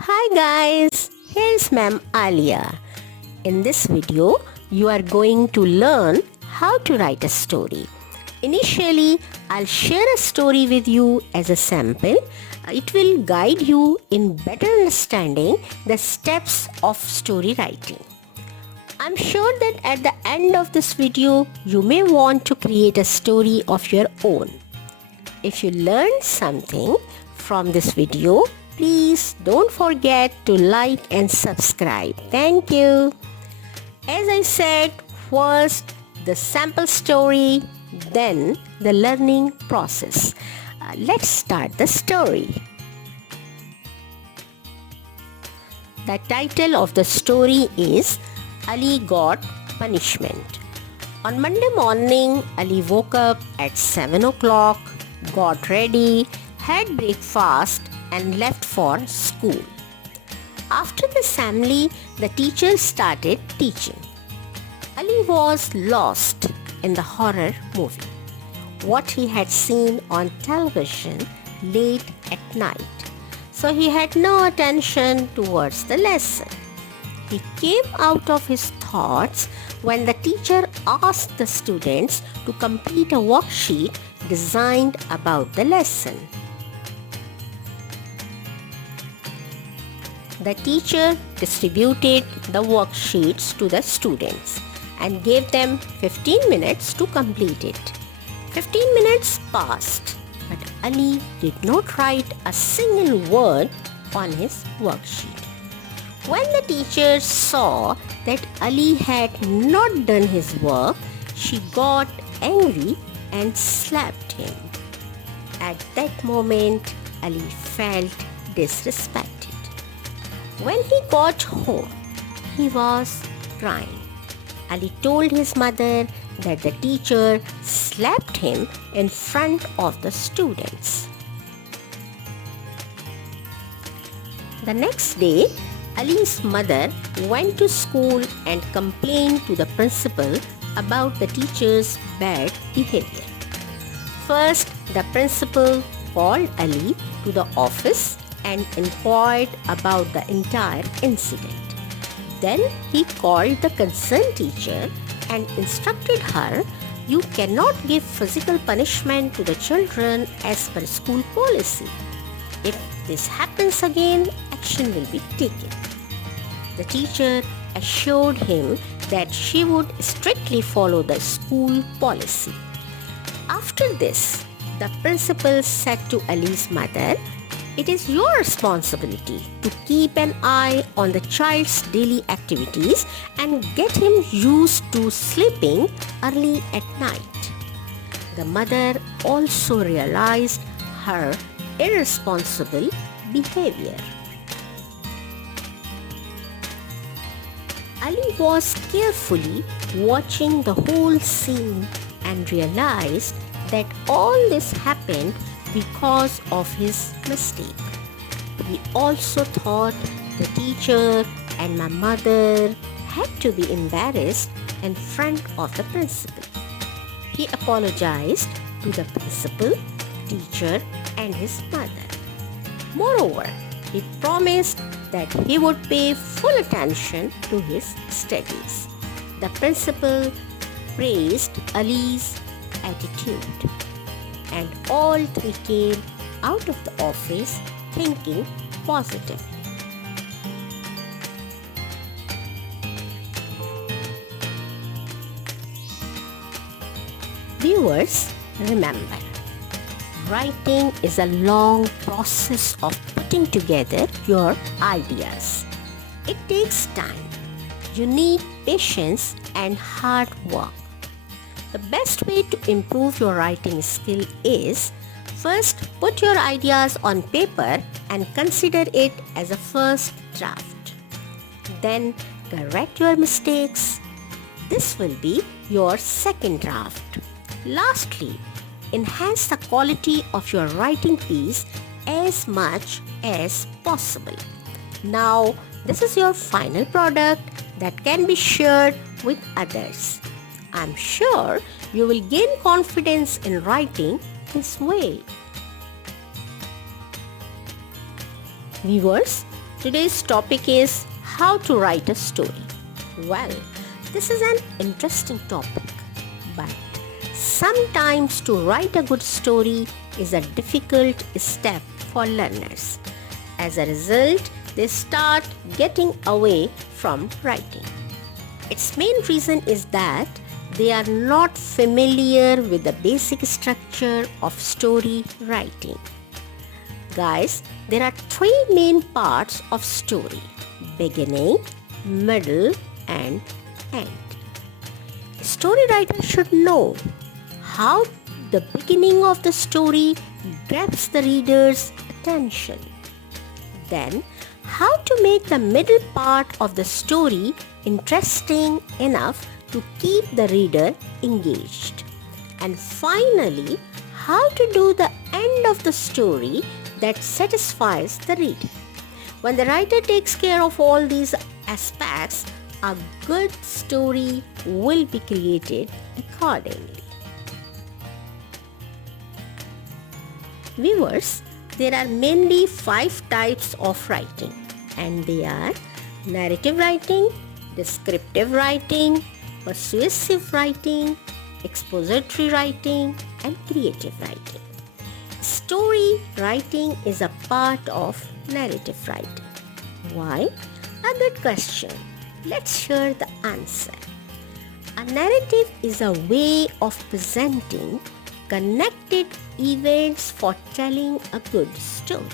Hi guys, here's Ma'am Alia. In this video, you are going to learn how to write a story. Initially, I'll share a story with you as a sample. It will guide you in better understanding the steps of story writing. I'm sure that at the end of this video, you may want to create a story of your own. If you learned something from this video, please don't forget to like and subscribe. Thank you. As I said, first the sample story, then the learning process. Let's start the story. The title of the story is Ali Got Punishment. On Monday morning, Ali woke up at 7 o'clock, got ready, had breakfast and left for school. After the assembly, the teacher started teaching. Ali was lost in the horror movie, what he had seen on television late at night. So he had no attention towards the lesson. He came out of his thoughts when the teacher asked the students to complete a worksheet designed about the lesson. The teacher distributed the worksheets to the students and gave them 15 minutes to complete it. 15 minutes passed, but Ali did not write a single word on his worksheet. When the teacher saw that Ali had not done his work, she got angry and slapped him. At that moment, Ali felt disrespected. When he got home, he was crying. Ali told his mother that the teacher slapped him in front of the students. The next day, Ali's mother went to school and complained to the principal about the teacher's bad behavior. First, the principal called Ali to the office and inquired about the entire incident. Then he called the concerned teacher and instructed her, "You cannot give physical punishment to the children as per school policy. If this happens again, action will be taken." The teacher assured him that she would strictly follow the school policy. After this, the principal said to Ali's mother, "It is your responsibility to keep an eye on the child's daily activities and get him used to sleeping early at night." The mother also realized her irresponsible behavior. Ali was carefully watching the whole scene and realized that all this happened because of his mistake. He also thought the teacher and my mother had to be embarrassed in front of the principal. He apologized to the principal, teacher, and his mother. Moreover, he promised that he would pay full attention to his studies. The principal praised Ali's attitude, and all three came out of the office thinking positively. Viewers, remember, writing is a long process of putting together your ideas. It takes time. You need patience and hard work. The best way to improve your writing skill is, first put your ideas on paper and consider it as a first draft. Then correct your mistakes. This will be your second draft. Lastly, enhance the quality of your writing piece as much as possible. Now, this is your final product that can be shared with others. I'm sure you will gain confidence in writing this way. Viewers, Today's topic is how to write a story. Well, this is an interesting topic, but sometimes to write a good story is a difficult step for learners. As a result, they start getting away from writing. Its main reason is that they are not familiar with the basic structure of story writing. Guys, there are three main parts of story: beginning, middle, and end. A story writer should know how the beginning of the story grabs the reader's attention. Then, how to make the middle part of the story interesting enough to keep the reader engaged. And finally, how to do the end of the story that satisfies the reader. When the writer takes care of all these aspects, a good story will be created accordingly. Viewers, there are mainly 5 types of writing, and they are narrative writing, descriptive writing, persuasive writing, expository writing, and creative writing. Story writing is a part of narrative writing. Why? A good question. Let's hear the answer. A narrative is a way of presenting connected events for telling a good story.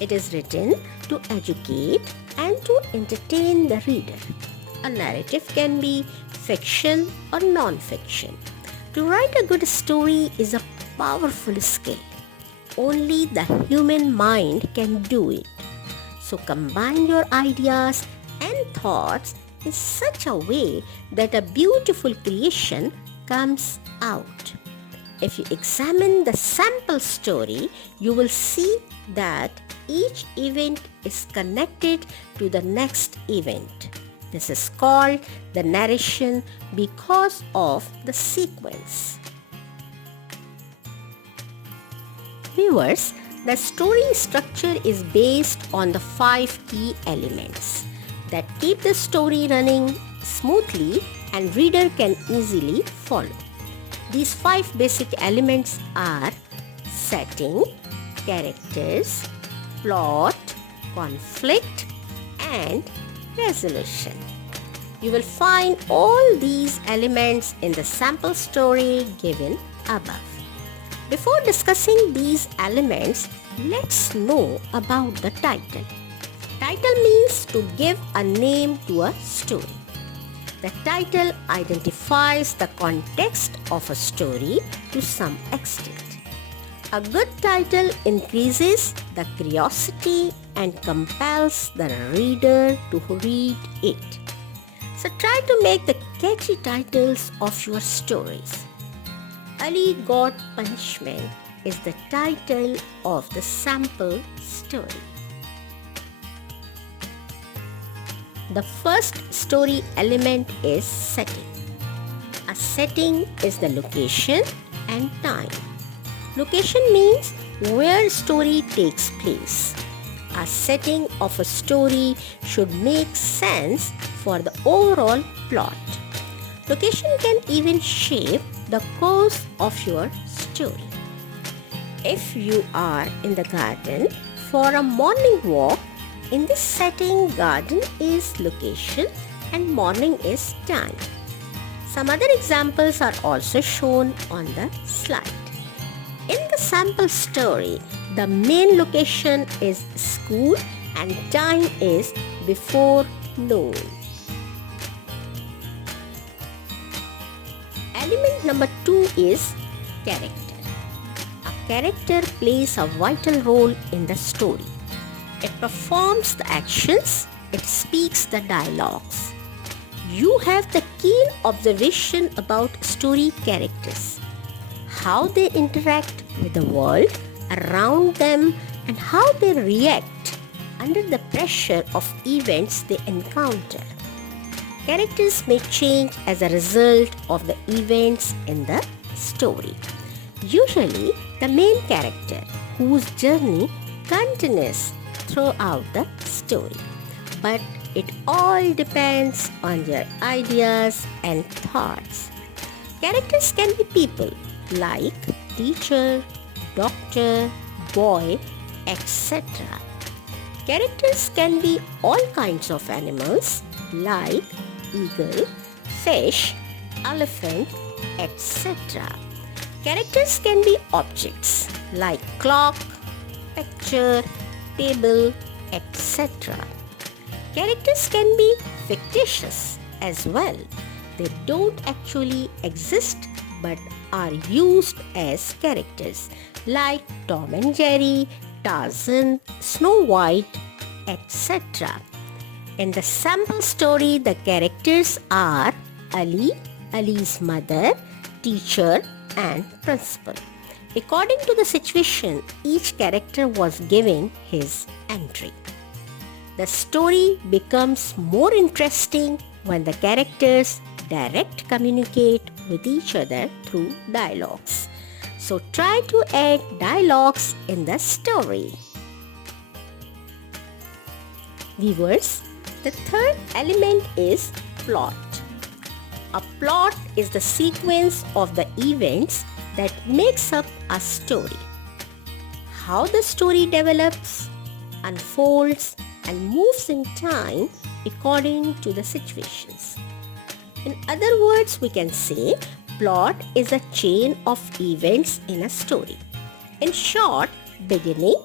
It is written to educate and to entertain the reader. A narrative can be fiction or non-fiction. To write a good story is a powerful skill. Only the human mind can do it. So combine your ideas and thoughts in such a way that a beautiful creation comes out. If you examine the sample story, you will see that each event is connected to the next event. This is called the narration because of the sequence. Viewers, the story structure is based on the 5 key elements that keep the story running smoothly and reader can easily follow. These 5 basic elements are setting, characters, plot, conflict, and resolution. You will find all these elements in the sample story given above. Before discussing these elements, let's know about the title. Title means to give a name to a story. The title identifies the context of a story to some extent. A good title increases the curiosity and compels the reader to read it. So try to make the catchy titles of your stories. Ali Got Punishment is the title of the sample story. The first story element is setting. A setting is the location and time. Location means where story takes place. A setting of a story should make sense for the overall plot. Location can even shape the course of your story. If you are in the garden for a morning walk, in this setting, garden is location and morning is time. Some other examples are also shown on the slide. In the sample story, the main location is school and time is before noon. Element number 2 is character. A character plays a vital role in the story. It performs the actions, it speaks the dialogues. You have the keen observation about story characters, how they interact with the world around them and how they react under the pressure of events they encounter. Characters may change as a result of the events in the story. Usually, the main character, whose journey continues throughout the story. But it all depends on your ideas and thoughts. Characters can be people like teacher, doctor, boy, etc. Characters can be all kinds of animals like eagle, fish, elephant, etc. Characters can be objects like clock, picture, table, etc. Characters can be fictitious as well. They don't actually exist but are used as characters like Tom and Jerry, Tarzan, Snow White, etc. In the sample story, the characters are Ali, Ali's mother, teacher, and principal. According to the situation, each character was given his entry. The story becomes more interesting when the characters direct communicate with each other through dialogues. So try to add dialogues in the story. Viewers, the third element is plot. A plot is the sequence of the events that makes up a story. How the story develops, unfolds, and moves in time according to the situations. In other words, we can say plot is a chain of events in a story. In short, beginning,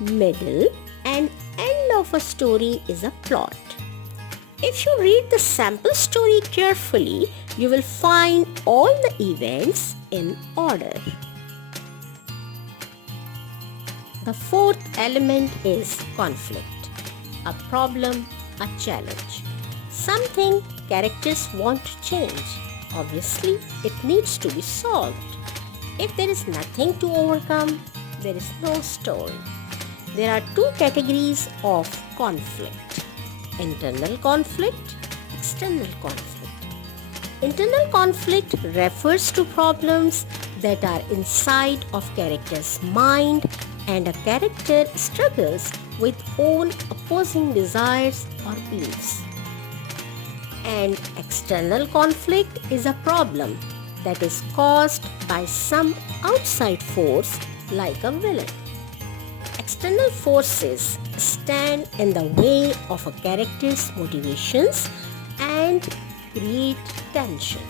middle, and end of a story is a plot. If you read the sample story carefully, you will find all the events in order. The fourth element is conflict. A problem, a challenge. Something characters want to change. Obviously, it needs to be solved. If there is nothing to overcome, there is no story. There are two categories of conflict: internal conflict, external conflict. Internal conflict refers to problems that are inside of character's mind and a character struggles with own opposing desires or beliefs. And external conflict is a problem that is caused by some outside force like a villain. External forces stand in the way of a character's motivations and create tension.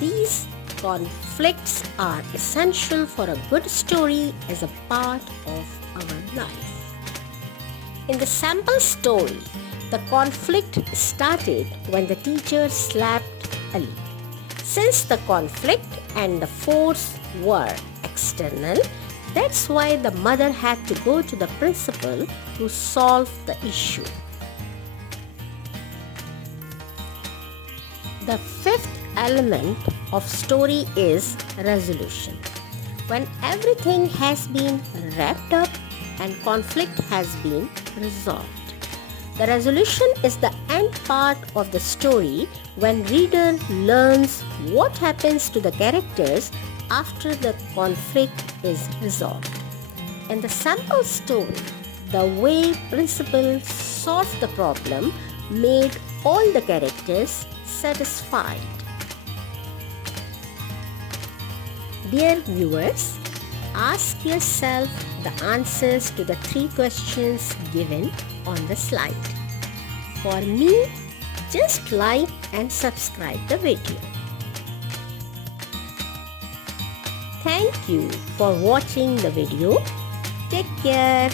These conflicts are essential for a good story as a part of our life. In the sample story, the conflict started when the teacher slapped Ali. Since the conflict and the force were external, that's why the mother had to go to the principal to solve the issue. The fifth element of story is resolution. When everything has been wrapped up and conflict has been resolved. The resolution is the end part of the story when reader learns what happens to the characters after the conflict is resolved. In the sample story, the way principal solved the problem made all the characters satisfied. Dear viewers, ask yourself the answers to the 3 questions given on the slide. For me, just like and subscribe the video. Thank you for watching the video. Take care.